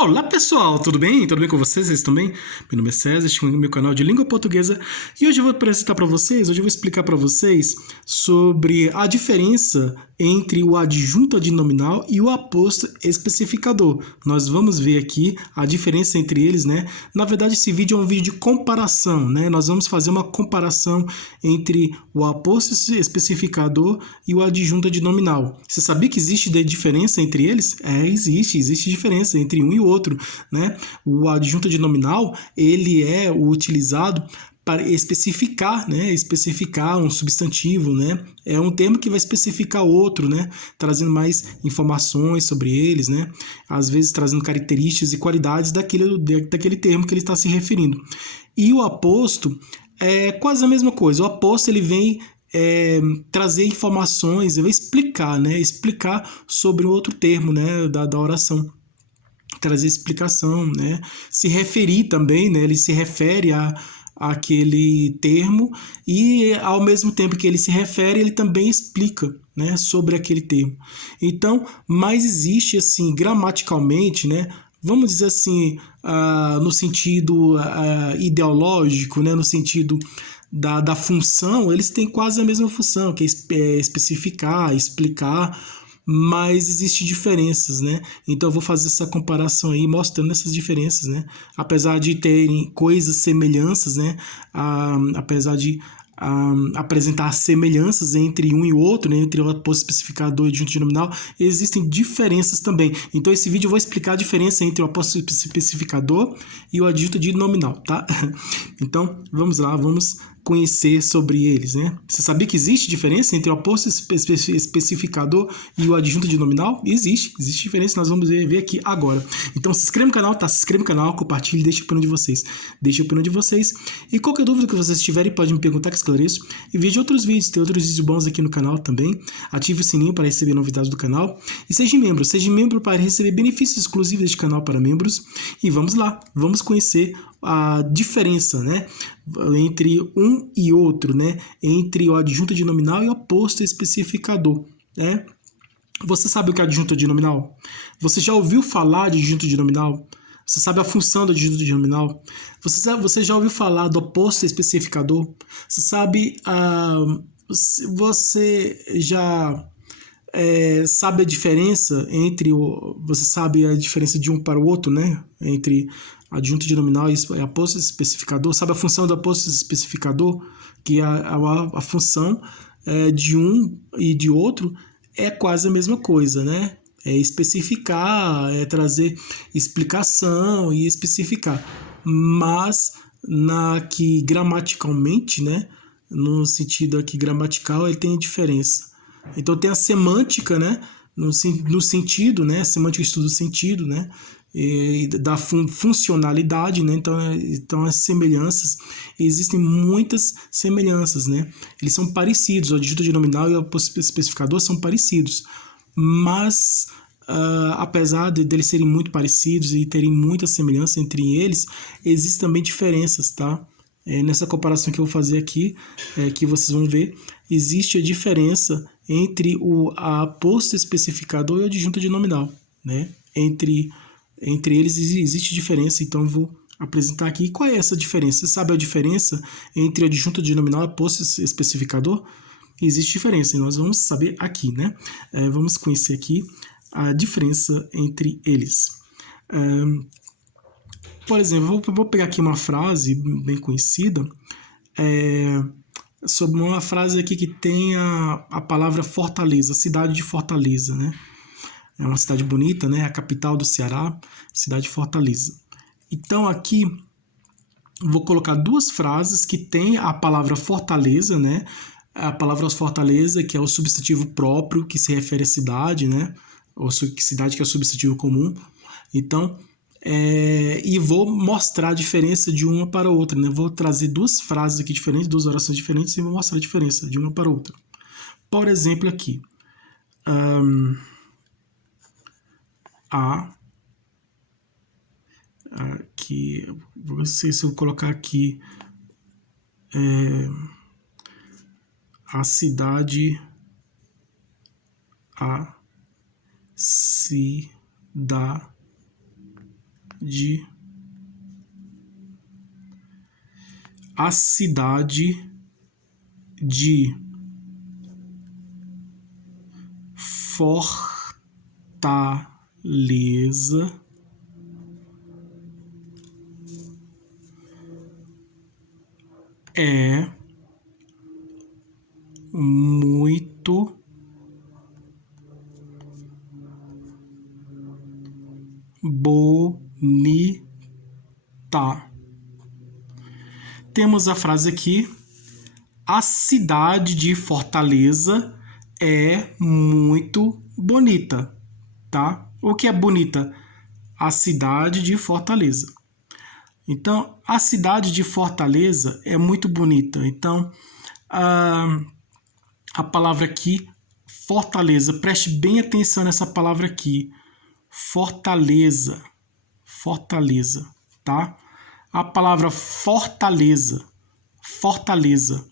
Olá pessoal, tudo bem? Tudo bem com vocês? Vocês estão bem? Meu nome é César, este é o meu canal de língua portuguesa e hoje eu vou apresentar para vocês, hoje eu vou explicar para vocês sobre a diferença entre o adjunto adnominal e o aposto especificador. Nós vamos ver aqui a diferença entre eles, né? Na verdade, esse vídeo é um vídeo de comparação, né? Nós vamos fazer uma comparação entre o aposto especificador e o adjunto adnominal. Você sabia que existe diferença entre eles? Existe diferença entre um e o outro, né? O adjunto adnominal, ele é utilizado para especificar, né? Especificar um substantivo, né? É um termo que vai especificar outro, né? Trazendo mais informações sobre eles, né? Às vezes trazendo características e qualidades daquele termo que ele está se referindo. E o aposto é quase a mesma coisa. O aposto ele vem trazer informações, ele vai explicar, né? Explicar sobre o outro termo, né? Da oração. Trazer explicação, né? Se referir também, né? Ele se refere àquele termo e, ao mesmo tempo que ele se refere, ele também explica, né, sobre aquele termo. Então, mas existe, assim, gramaticalmente, né? Vamos dizer assim, no sentido ideológico, né? No sentido da função, eles têm quase a mesma função, que é especificar, explicar, mas existem diferenças, né? Então eu vou fazer essa comparação aí, mostrando essas diferenças, né? Apesar de terem coisas, semelhanças, né? Apesar de apresentar semelhanças entre um e outro, né? Entre o aposto especificador e adjunto adnominal, existem diferenças também. Então esse vídeo eu vou explicar a diferença entre o aposto especificador e o adjunto adnominal, tá? Então vamos lá, vamos conhecer sobre eles, né? Você sabia que existe diferença entre o aposto especificador e o adjunto adnominal? Existe diferença, nós vamos ver aqui agora. Então se inscreva no canal, tá? Se inscreva no canal, compartilhe, deixe a opinião de vocês. Deixe a opinião de vocês. E qualquer dúvida que vocês tiverem, pode me perguntar que esclareço. E veja outros vídeos, tem outros vídeos bons aqui no canal também. Ative o sininho para receber novidades do canal. E seja membro para receber benefícios exclusivos deste canal para membros. E vamos lá, vamos conhecer a diferença, né, entre um e outro, né, entre o adjunto adnominal e o aposto especificador, né? Você sabe o que é adjunto adnominal? Você já ouviu falar de adjunto adnominal? Você sabe a função do adjunto adnominal? Você já ouviu falar do aposto especificador? Você sabe você já sabe a diferença entre você sabe a diferença de um para o outro, né? Entre adjunto adnominal e aposto especificador. Sabe a função do aposto especificador? Que a função de um e de outro é quase a mesma coisa, né? É especificar, é trazer explicação e especificar. Mas que gramaticalmente, né? No sentido aqui gramatical, ele tem diferença. Então tem a semântica, né? No sentido, né? A semântica estuda o sentido, né? Da funcionalidade, né? Então as semelhanças, existem muitas semelhanças, né? Eles são parecidos, o adjunto adnominal e o aposto especificador são parecidos, mas apesar deles serem muito parecidos e terem muita semelhança entre eles, existem também diferenças, tá? Nessa comparação que eu vou fazer aqui, que vocês vão ver, existe a diferença entre o aposto especificador e o adjunto adnominal, né? Entre eles existe diferença, então eu vou apresentar aqui. E qual é essa diferença? Você sabe a diferença entre adjunto adnominal e aposto especificador? Existe diferença, e nós vamos saber aqui, né? Vamos conhecer aqui a diferença entre eles. Por exemplo, eu vou pegar aqui uma frase bem conhecida, sobre uma frase aqui que tem a palavra Fortaleza, cidade de Fortaleza, né? É uma cidade bonita, né? A capital do Ceará, cidade de Fortaleza. Então aqui vou colocar duas frases que tem a palavra Fortaleza, né? A palavra Fortaleza, que é o substantivo próprio que se refere à cidade, né? Ou cidade, que é o substantivo comum. Então, e vou mostrar a diferença de uma para outra, né? Vou trazer duas frases aqui diferentes, duas orações diferentes e vou mostrar a diferença de uma para outra. Por exemplo, aqui. Aqui, não sei se eu colocar aqui a cidade, A cidade de Fortaleza é muito bonita. Temos a frase aqui: a cidade de Fortaleza é muito bonita, tá? O que é bonita? A cidade de Fortaleza. Então, a cidade de Fortaleza é muito bonita. Então, a palavra aqui, Fortaleza, preste bem atenção nessa palavra aqui. Fortaleza, Fortaleza, tá? A palavra Fortaleza, Fortaleza,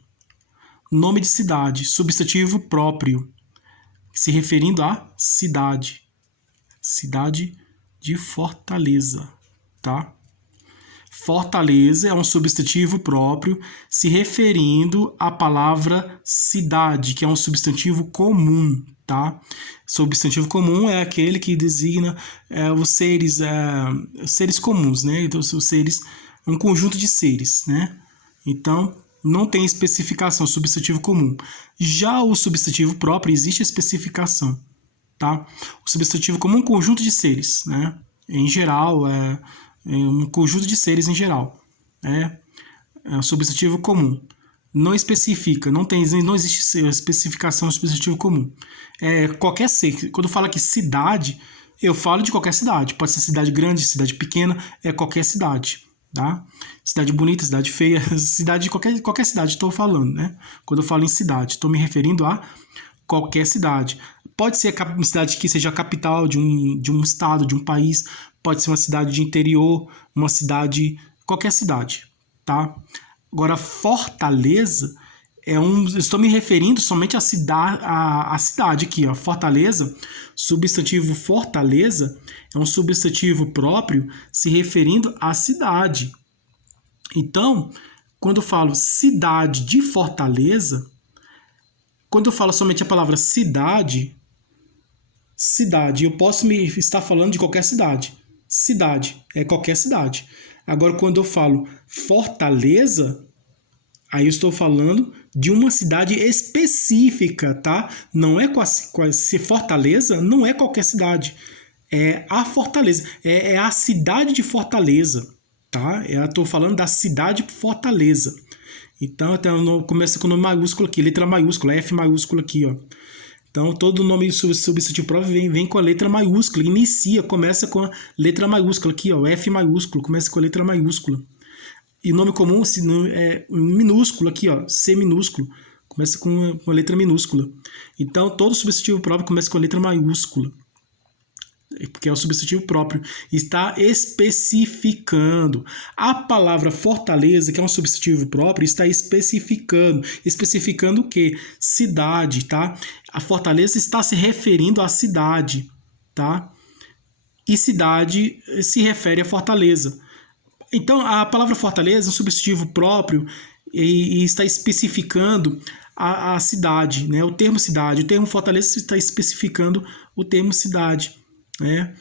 nome de cidade, substantivo próprio, se referindo à cidade, cidade de Fortaleza, tá? Fortaleza é um substantivo próprio, se referindo à palavra cidade, que é um substantivo comum, tá? Substantivo comum é aquele que designa os seres comuns, né? Então, os seres, um conjunto de seres, né? Então, não tem especificação, substantivo comum. Já o substantivo próprio, existe especificação, tá? O substantivo comum é um conjunto de seres, né? Em geral, um conjunto de seres em geral. É um substantivo comum. Não especifica, não existe especificação do substantivo comum. Qualquer ser. Quando eu falo aqui cidade, eu falo de qualquer cidade. Pode ser cidade grande, cidade pequena, qualquer cidade. Tá? Cidade bonita, cidade feia, cidade, qualquer cidade estou falando, né? Quando eu falo em cidade, estou me referindo a qualquer cidade. Pode ser uma cidade que seja a capital de um estado, de um país, pode ser uma cidade de interior, uma cidade, qualquer cidade, tá? Agora, Fortaleza estou me referindo somente à cidade aqui, ó. Fortaleza, substantivo Fortaleza, é um substantivo próprio se referindo à cidade. Então, quando eu falo cidade de Fortaleza, quando eu falo somente a palavra cidade, eu posso estar falando de qualquer cidade. Cidade é qualquer cidade. Agora, quando eu falo Fortaleza, aí eu estou falando de uma cidade específica, tá? Não é se Fortaleza, não é qualquer cidade. É a Fortaleza. É a cidade de Fortaleza, tá? Eu estou falando da cidade de Fortaleza. Então, começa com o nome maiúsculo aqui, letra maiúscula, F maiúsculo aqui, ó. Então, todo nome substantivo próprio vem com a letra maiúscula, começa com a letra maiúscula aqui, ó, F maiúsculo, começa com a letra maiúscula. E nome comum é minúsculo aqui, ó, C minúsculo, começa com a letra minúscula. Então, todo substantivo próprio começa com a letra maiúscula, porque é o substantivo próprio, está especificando. A palavra Fortaleza, que é um substantivo próprio, está especificando o quê? Cidade, tá? A Fortaleza está se referindo à cidade, tá? E cidade se refere a Fortaleza. Então, a palavra Fortaleza é um substantivo próprio e está especificando a cidade, né? O termo cidade. O termo Fortaleza está especificando o termo cidade, né?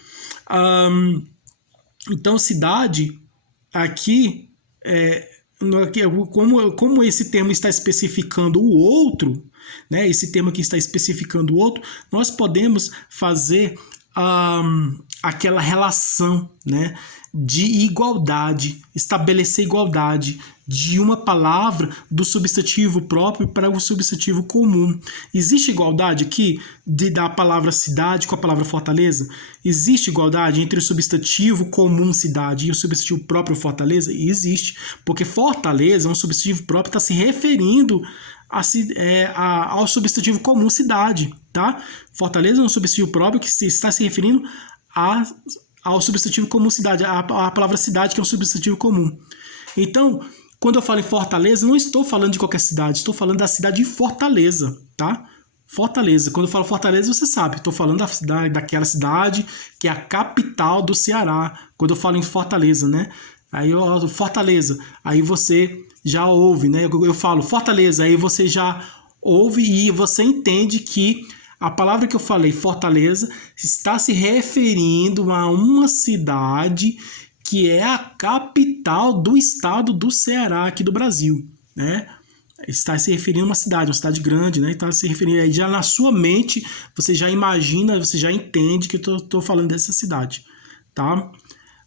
Então, cidade aqui, como esse termo está especificando o outro, né? Esse termo aqui está especificando o outro, nós podemos fazer aquela relação, né, de igualdade, estabelecer igualdade de uma palavra do substantivo próprio para o substantivo comum. Existe igualdade aqui da palavra cidade com a palavra Fortaleza? Existe igualdade entre o substantivo comum cidade e o substantivo próprio Fortaleza? Existe, porque Fortaleza é um substantivo próprio que está se referindo ao substantivo comum cidade, tá? Fortaleza é um substantivo próprio que está se referindo ao substantivo comum cidade, a palavra cidade, que é um substantivo comum. Então, quando eu falo em Fortaleza, não estou falando de qualquer cidade, estou falando da cidade de Fortaleza, tá? Fortaleza. Quando eu falo Fortaleza, você sabe, estou falando daquela cidade que é a capital do Ceará. Quando eu falo em Fortaleza, né? Aí eu, Fortaleza, aí você já ouve, né? Eu falo Fortaleza, aí você já ouve e você entende que a palavra que eu falei, Fortaleza, está se referindo a uma cidade que é a capital do estado do Ceará, aqui do Brasil, né? Está se referindo a uma cidade grande, né? Está se referindo aí já na sua mente, você já imagina, você já entende que eu estou falando dessa cidade, tá?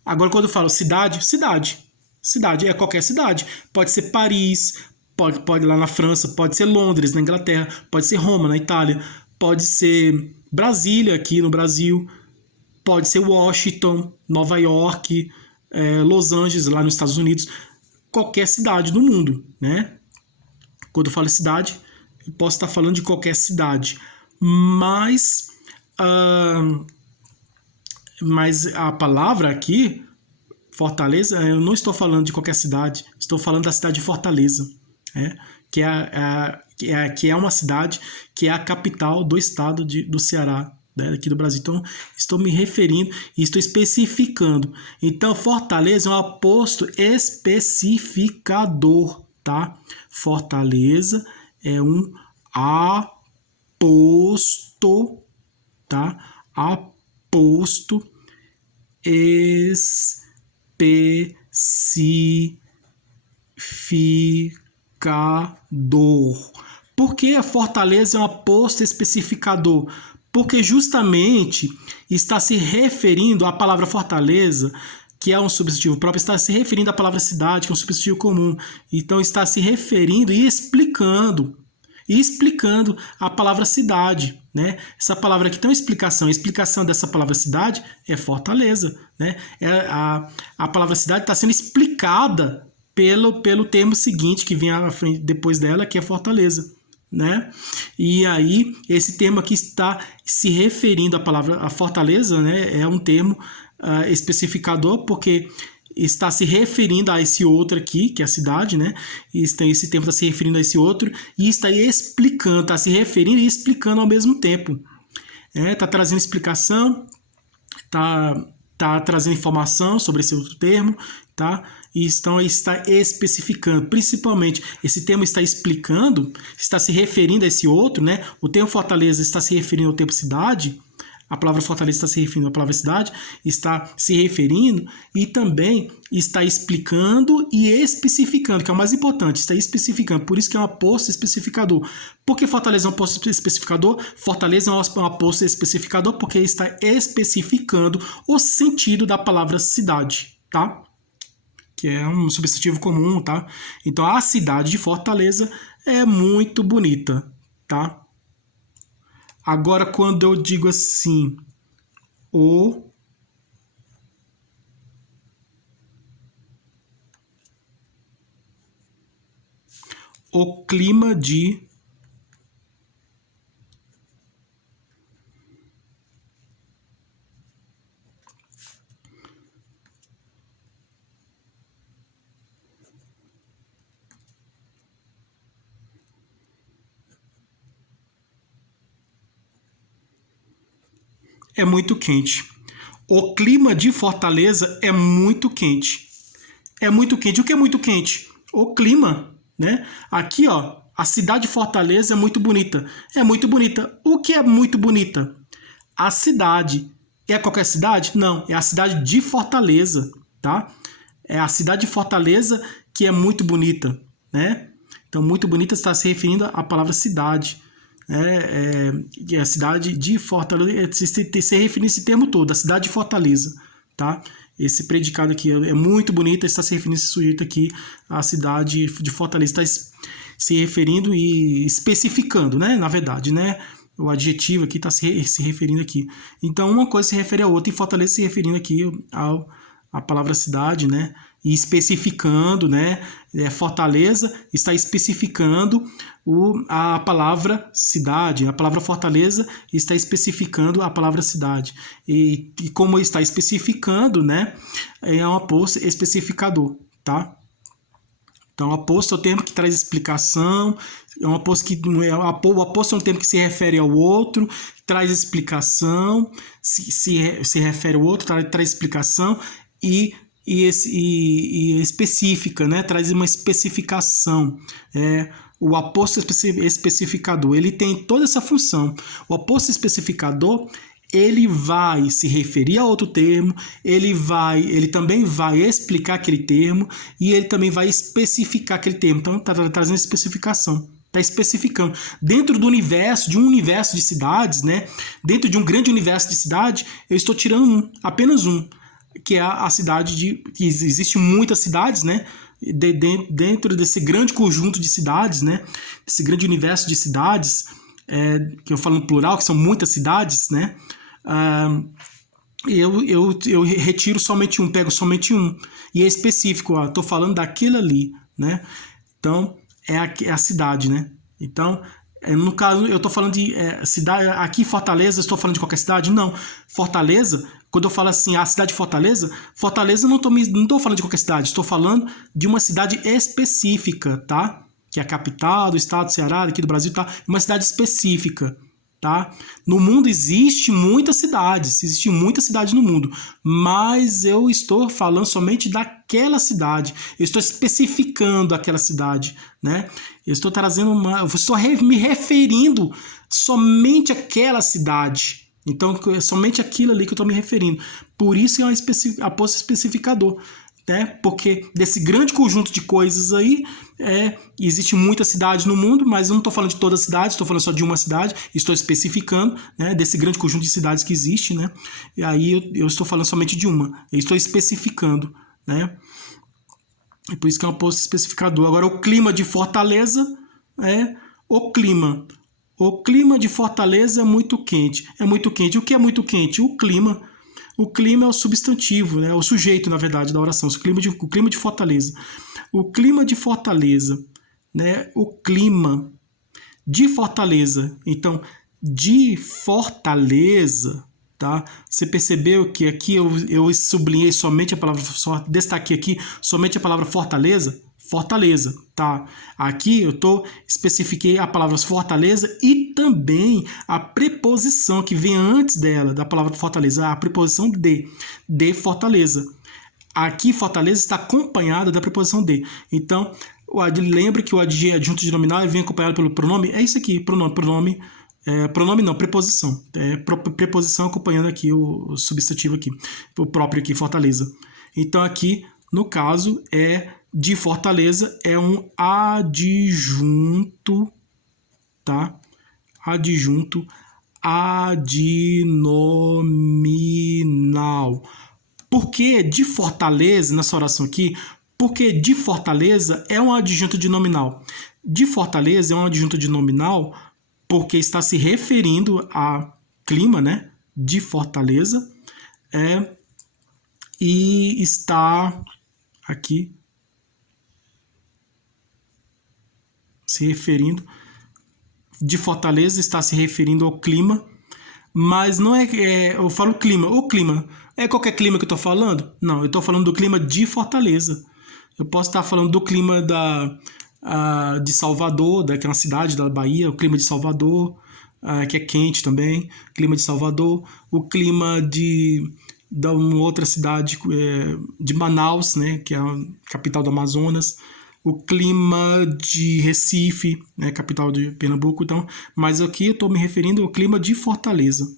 Agora, quando eu falo cidade, cidade é qualquer cidade. Pode ser Paris, pode lá na França, pode ser Londres, na Inglaterra, pode ser Roma, na Itália, pode ser Brasília, aqui no Brasil, pode ser Washington, Nova York, Los Angeles, lá nos Estados Unidos, qualquer cidade do mundo, né? Quando eu falo cidade, eu posso estar falando de qualquer cidade, mas a palavra aqui, Fortaleza, eu não estou falando de qualquer cidade, estou falando da cidade de Fortaleza, né? Que é uma cidade que é a capital do estado do Ceará, né, aqui do Brasil. Então, estou me referindo e estou especificando. Então, Fortaleza é um aposto especificador, tá? Fortaleza é um aposto, tá? Aposto especificador. Por que a Fortaleza é um aposto especificador? Porque justamente está se referindo à palavra Fortaleza, que é um substantivo próprio, está se referindo à palavra cidade, que é um substantivo comum. Então está se referindo e explicando a palavra cidade, né? Essa palavra aqui tem uma explicação. A explicação dessa palavra cidade é Fortaleza, né? A palavra cidade está sendo explicada pelo termo seguinte que vem à frente, depois dela, que é Fortaleza, né? E aí esse termo aqui está se referindo à palavra a Fortaleza, né? É um termo especificador, porque está se referindo a esse outro aqui, que é a cidade, né? Esse termo está se referindo a esse outro e está explicando, está se referindo e explicando ao mesmo tempo. Está trazendo explicação, está trazendo informação sobre esse outro termo, tá? E está especificando, principalmente esse termo está explicando, está se referindo a esse outro, né? O termo Fortaleza está se referindo ao termo cidade. A palavra Fortaleza está se referindo à palavra cidade, está se referindo e também está explicando e especificando, que é o mais importante, está especificando, por isso que é um aposto especificador. Por que Fortaleza é um aposto especificador? Fortaleza é um aposto especificador porque está especificando o sentido da palavra cidade, tá? Que é um substantivo comum, tá? Então, a cidade de Fortaleza é muito bonita, tá? Agora, quando eu digo assim, o clima de é muito quente. O clima de Fortaleza é muito quente. É muito quente. O que é muito quente? O clima, né? Aqui, ó, a cidade de Fortaleza é muito bonita. É muito bonita. O que é muito bonita? A cidade. É qualquer cidade? Não, é a cidade de Fortaleza, tá? É a cidade de Fortaleza que é muito bonita, né? Então, muito bonita está se referindo à palavra cidade. A cidade de Fortaleza, se referindo a esse termo todo, a cidade de Fortaleza, tá? Esse predicado aqui é muito bonito, está se referindo a esse sujeito aqui, a cidade de Fortaleza, está se referindo e especificando, né? Na verdade, né? O adjetivo aqui está se referindo aqui. Então, uma coisa se refere à outra, e Fortaleza se referindo aqui à palavra cidade, né? E especificando, né? Fortaleza está especificando a palavra cidade. A palavra Fortaleza está especificando a palavra cidade. E como está especificando, né? É um aposto especificador, tá? Então, aposto é o termo que traz explicação, o aposto é um termo que se refere ao outro, traz explicação, se refere ao outro, traz explicação e específica, né? Traz uma especificação. O aposto especificador, ele tem toda essa função. O aposto especificador, ele vai se referir a outro termo, ele também vai explicar aquele termo e ele também vai especificar aquele termo. Então, está trazendo especificação, está especificando. Dentro do universo, de um universo de cidades, né? Dentro de um grande universo de cidade, eu estou tirando apenas um, que é a cidade que existem muitas cidades, né? Dentro desse grande conjunto de cidades, né? Esse grande universo de cidades, que eu falo no plural, que são muitas cidades, né? Eu retiro somente um, pego somente um, e é específico, estou falando daquele ali, né? Então, é a cidade, né? Então, no caso, eu estou falando de cidade, aqui em Fortaleza, estou falando de qualquer cidade? Não. Fortaleza, quando eu falo assim, a cidade de Fortaleza, Fortaleza não estou falando de qualquer cidade, estou falando de uma cidade específica, tá? Que é a capital do estado do Ceará, aqui do Brasil, tá? Uma cidade específica. Tá? No mundo existem muitas cidades no mundo, mas eu estou falando somente daquela cidade, eu estou especificando aquela cidade, né? Eu estou me referindo somente àquela cidade, então é somente aquilo ali que eu estou me referindo, por isso é um aposto especificador. Né? Porque desse grande conjunto de coisas aí, existe muitas cidades no mundo, mas eu não estou falando de todas as cidades, estou falando só de uma cidade, estou especificando, né, desse grande conjunto de cidades que existe, né? E aí eu estou falando somente de uma, eu estou especificando, né? E por isso que é um aposto especificador. Agora, o clima de Fortaleza o clima. O clima de Fortaleza é muito quente. É muito quente. O que é muito quente? O clima. O clima é o substantivo, né? O sujeito, na verdade, da oração. O clima de Fortaleza. O clima de Fortaleza, né? O clima de Fortaleza. Então, de Fortaleza, tá? Você percebeu que aqui eu sublinhei somente a palavra, só destaquei aqui somente a palavra Fortaleza? Fortaleza, tá? Aqui eu especifiquei a palavra Fortaleza e também a preposição que vem antes dela, da palavra Fortaleza, a preposição de Fortaleza. Aqui Fortaleza está acompanhada da preposição de. Então, lembra que o adjunto de nominal vem acompanhado pelo pronome? É isso aqui, pronome não, preposição. Preposição acompanhando aqui o substantivo aqui, o próprio aqui, Fortaleza. Então, aqui, no caso, de Fortaleza é um adjunto, tá? Adjunto adnominal. Por que de Fortaleza, nessa oração aqui, porque de Fortaleza é um adjunto de nominal. De Fortaleza é um adjunto de nominal porque está se referindo a clima, né? De Fortaleza. E está aqui se referindo, de Fortaleza está se referindo ao clima, mas não eu falo clima, o clima, é qualquer clima que eu estou falando? Não, eu estou falando do clima de Fortaleza. Eu posso estar falando do clima de Salvador, daquela cidade da Bahia, o clima de Salvador, que é quente também, clima de Salvador, o clima da uma outra cidade, de Manaus, né, que é a capital do Amazonas, o clima de Recife, né, capital de Pernambuco, então, mas aqui eu estou me referindo ao clima de Fortaleza.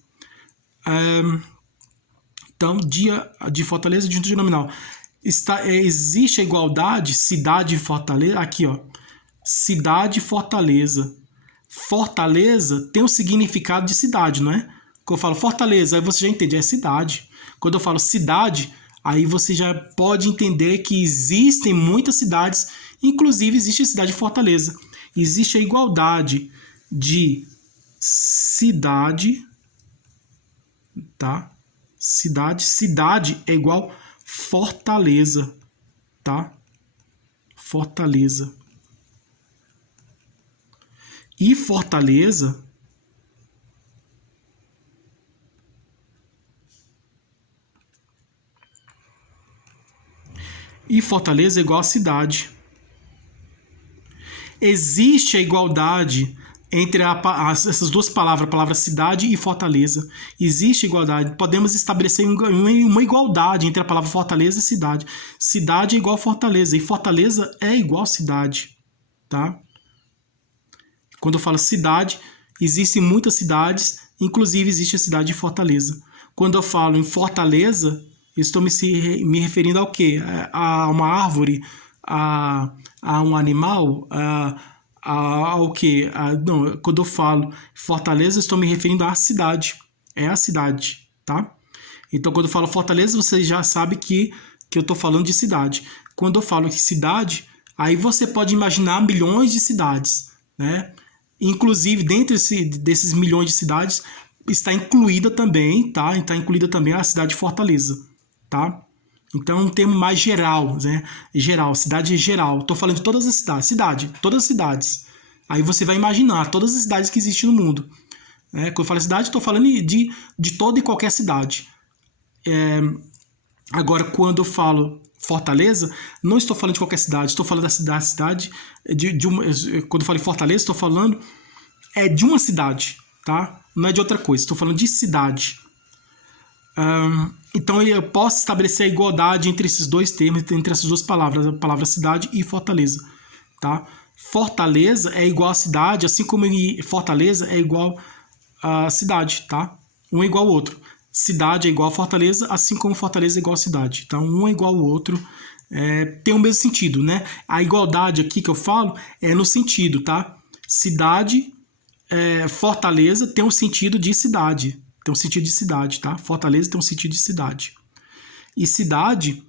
Então, de Fortaleza, adjunto de nominal. Existe a igualdade cidade Fortaleza, aqui ó, cidade Fortaleza. Fortaleza tem o significado de cidade, não é? Quando eu falo Fortaleza, aí você já entende, é cidade. Quando eu falo cidade, aí você já pode entender que existem muitas cidades, inclusive existe a cidade de Fortaleza. Existe a igualdade de cidade, tá? Cidade é igual Fortaleza, tá? Fortaleza. E Fortaleza é igual a cidade. existe a igualdade entre essas duas palavras, a palavra cidade e fortaleza. Existe igualdade. Podemos estabelecer uma igualdade entre a palavra fortaleza e cidade. Cidade é igual fortaleza e fortaleza é igual cidade, tá? Quando eu falo cidade, existem muitas cidades, inclusive existe a cidade de Fortaleza. Quando eu falo em Fortaleza, estou me referindo ao quê? A uma árvore, a um animal, ao quê? Não, quando eu falo Fortaleza, estou me referindo à cidade. É a cidade, tá? Então, quando eu falo Fortaleza, você já sabe que eu estou falando de cidade. Quando eu falo que cidade, aí você pode imaginar milhões de cidades, né? Inclusive, dentro desses milhões de cidades, está incluída também, tá? Está incluída também a cidade de Fortaleza, tá? Então, é um termo mais geral, né? Geral, cidade geral. Estou falando de todas as cidades. Cidade, todas as cidades. Aí você vai imaginar todas as cidades que existem no mundo. Quando eu falo cidade, estou falando de toda e qualquer cidade. Agora, quando eu falo Fortaleza, não estou falando de qualquer cidade, estou falando da cidade quando eu falo em Fortaleza, estou falando de uma cidade, tá? Não é de outra coisa, estou falando de cidade. Então eu posso estabelecer a igualdade entre esses dois termos, entre essas duas palavras, a palavra cidade e Fortaleza, tá? Fortaleza é igual a cidade, assim como Fortaleza é igual a cidade, tá? Um é igual ao outro. Cidade é igual a Fortaleza, assim como Fortaleza é igual a cidade. Então, um é igual ao outro, tem o mesmo sentido, né? A igualdade aqui que eu falo é no sentido, tá? Cidade, Fortaleza tem um sentido de cidade. Tem um sentido de cidade, tá? Fortaleza tem um sentido de cidade. E cidade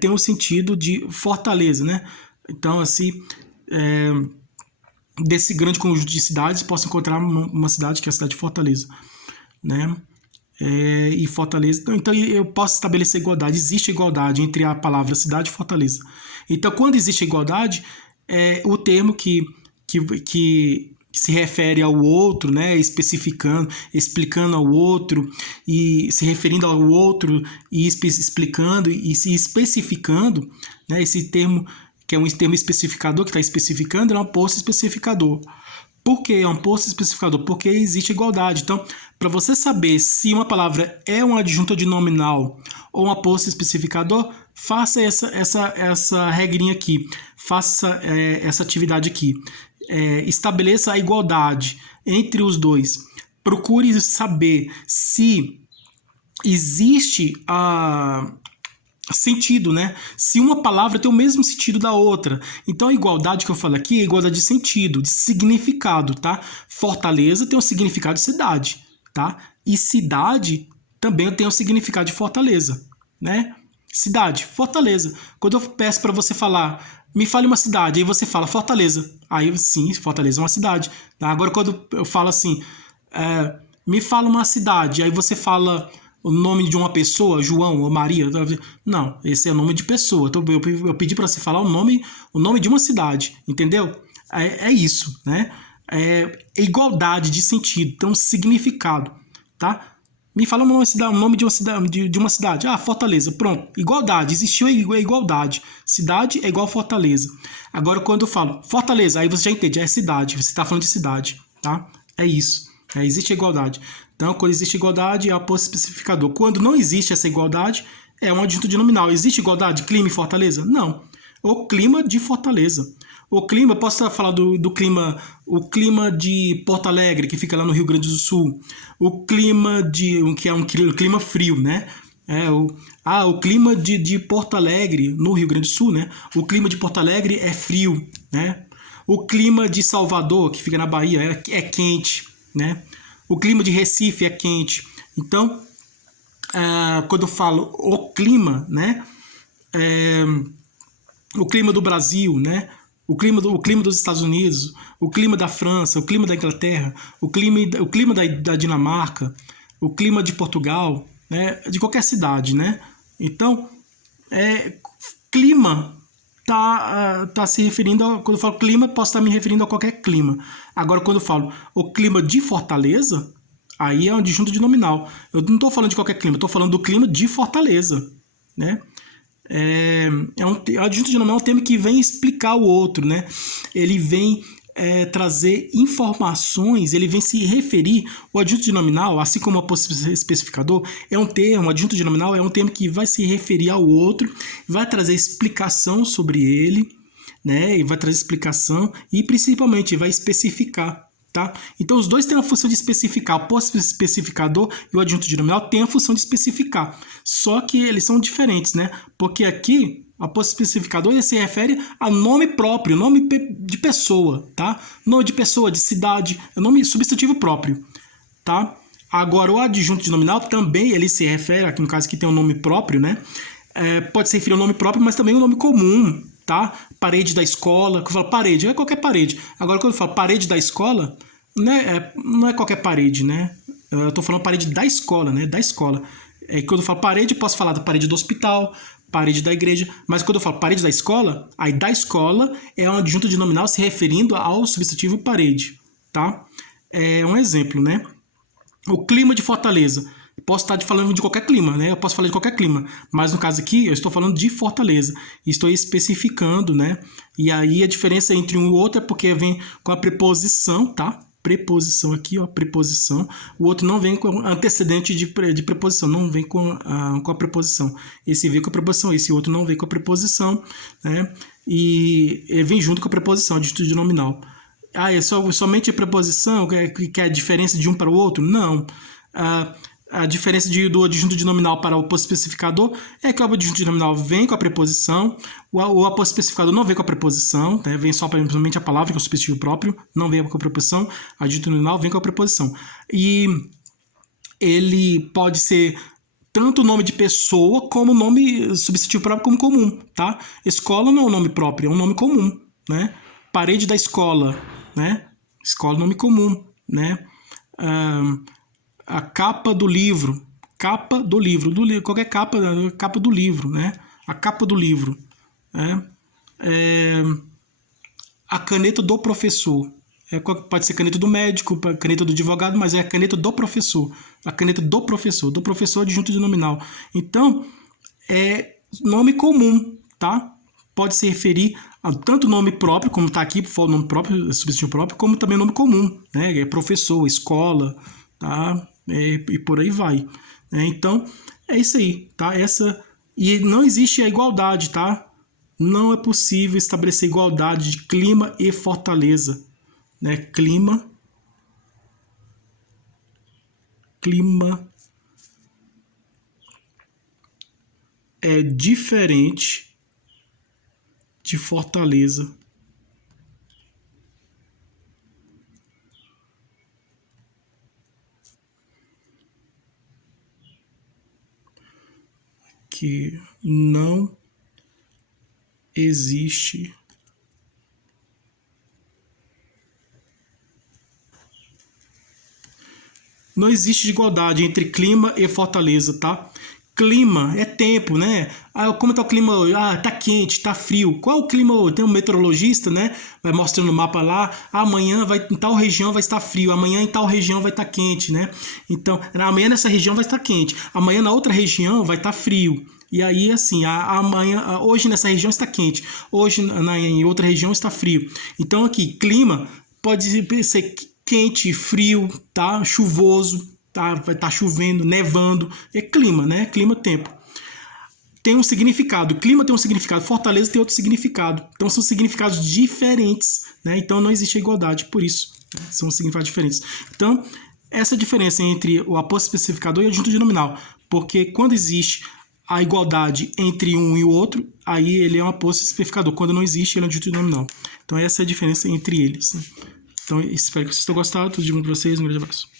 tem um sentido de fortaleza, né? Então, assim, desse grande conjunto de cidades, posso encontrar uma cidade que é a cidade de Fortaleza, né? E Fortaleza. Então, eu posso estabelecer igualdade. Existe igualdade entre a palavra cidade e Fortaleza. Então, quando existe igualdade, o termo que se refere ao outro, né? Explicando ao outro, e se referindo ao outro, e explicando e se especificando, né? Esse termo, que é um termo especificador, que está especificando, é um posto especificador. Por que é um posto especificador? Porque existe igualdade. Então, para você saber se uma palavra é um adjunto nominal ou um aposto especificador, faça essa regrinha aqui, faça essa atividade aqui. Estabeleça a igualdade entre os dois. Procure saber se existe sentido, né? Se uma palavra tem o mesmo sentido da outra. Então, a igualdade que eu falo aqui é igualdade de sentido, de significado, tá? Fortaleza tem o significado de cidade, tá? E cidade também tem o significado de fortaleza, né? Cidade, Fortaleza. Quando eu peço para você falar, me fale uma cidade, aí você fala Fortaleza. Aí sim, Fortaleza é uma cidade. Tá? Agora, quando eu falo assim, me fala uma cidade, aí você fala o nome de uma pessoa, João ou Maria. Não, esse é o nome de pessoa. Então, eu pedi para você falar o nome de uma cidade, entendeu? É isso, né? Igualdade de sentido, então significado, tá? Me fala o nome de uma cidade. Fortaleza. Pronto. Igualdade. Existiu a igualdade. Cidade é igual a Fortaleza. Agora, quando eu falo Fortaleza, aí você já entende. É cidade. Você está falando de cidade. Tá? É isso. Existe a igualdade. Então, quando existe igualdade, é o aposto especificador. Quando não existe essa igualdade, é um adjunto de nominal. Existe igualdade? Clima e Fortaleza? Não. O clima de Fortaleza. O clima, posso falar do clima, o clima de Porto Alegre, que fica lá no Rio Grande do Sul. O clima que é um clima frio, né? O clima de Porto Alegre, no Rio Grande do Sul, né? O clima de Porto Alegre é frio, né? O clima de Salvador, que fica na Bahia, é quente, né? O clima de Recife é quente. Então, quando eu falo o clima, né? O clima do Brasil, né? O clima dos Estados Unidos, o clima da França, o clima da Inglaterra, o clima da Dinamarca, o clima de Portugal, né? De qualquer cidade, né? Então, clima tá se referindo quando eu falo clima, posso estar me referindo a qualquer clima. Agora, quando eu falo o clima de Fortaleza, aí é um adjunto de nominal. Eu não estou falando de qualquer clima, estou falando do clima de Fortaleza, né? adjunto de nominal é um termo que vem explicar o outro, né? Ele vem trazer informações, ele vem se referir. O adjunto de nominal, assim como o aposto especificador, o adjunto de nominal é um termo que vai se referir ao outro, vai trazer explicação sobre ele, né? E vai trazer explicação e principalmente vai especificar. Tá? Então, os dois têm a função de especificar. O aposto especificador e o adjunto de nominal têm a função de especificar. Só que eles são diferentes, né? Porque aqui, o aposto especificador ele se refere a nome próprio, nome de pessoa, tá? Nome de pessoa, de cidade, nome substantivo próprio, tá? Agora, o adjunto de nominal também ele se refere, aqui no caso que tem um nome próprio, né? Pode se referir ao nome próprio, mas também um nome comum, tá? Parede da escola, quando eu falo parede, é qualquer parede. Agora, quando eu falo parede da escola, né, não é qualquer parede, né? Eu tô falando parede da escola, né? Da escola. Quando eu falo parede, eu posso falar da parede do hospital, parede da igreja, mas quando eu falo parede da escola, aí da escola é um adjunto de nominal se referindo ao substantivo parede, tá? É um exemplo, né? O clima de Fortaleza. Posso estar falando de qualquer clima, né? Eu posso falar de qualquer clima, mas no caso aqui eu estou falando de Fortaleza. Estou especificando, né? E aí a diferença entre um e o outro é porque vem com a preposição, tá? Preposição aqui, ó, preposição. O outro não vem com antecedente de preposição, não vem com a preposição. Esse vem com a preposição, esse outro não vem com a preposição, né? E vem junto com a preposição, adjunto de nominal. É somente a preposição que é a diferença de um para o outro? Não. A diferença do adjunto de nominal para o aposto especificador é que o adjunto de nominal vem com a preposição, o aposto especificador não vem com a preposição, né? Vem só somente a palavra, que é o substantivo próprio, não vem com a preposição, o adjunto nominal vem com a preposição. E ele pode ser tanto nome de pessoa como nome substantivo próprio como comum, tá? Escola não é um nome próprio, é um nome comum, né? Parede da escola, né? Escola é nome comum, né? A capa do livro, qualquer capa do livro, né? A capa do livro, né? A caneta do professor, pode ser caneta do médico, caneta do advogado, mas é a caneta do professor, do professor adjunto de nominal. Então, é nome comum, tá? Pode se referir a tanto nome próprio, como está aqui, nome próprio, substantivo próprio, como também nome comum, né? Professor, escola, tá? E por aí vai. Então, é isso aí, tá? E não existe a igualdade, tá? Não é possível estabelecer igualdade de clima e Fortaleza, né? Clima é diferente de Fortaleza. Que não existe igualdade entre clima e Fortaleza, tá? Clima é tempo, né? Como tá o clima hoje? Tá quente, tá frio. Qual o clima hoje? Tem um meteorologista, né? Vai mostrando no mapa lá. Amanhã em tal região vai estar frio. Amanhã em tal região vai estar quente, né? Então, amanhã nessa região vai estar quente. Amanhã na outra região vai estar frio. E aí, assim, hoje nessa região está quente. Hoje em outra região está frio. Então, aqui, clima pode ser quente, frio, tá? Chuvoso. Tá, vai estar chovendo, nevando, é clima, né? Clima, tempo. Tem um significado, clima tem um significado, Fortaleza tem outro significado. Então são significados diferentes, né? Então não existe a igualdade, por isso, né? São significados diferentes. Então, essa diferença entre o aposto especificador e o adjunto de nominal, porque quando existe a igualdade entre um e o outro, aí ele é um aposto especificador. Quando não existe, ele é um adjunto de nominal. Então essa é a diferença entre eles, né? Então espero que vocês tenham gostado. Tudo de bom para vocês, um grande abraço.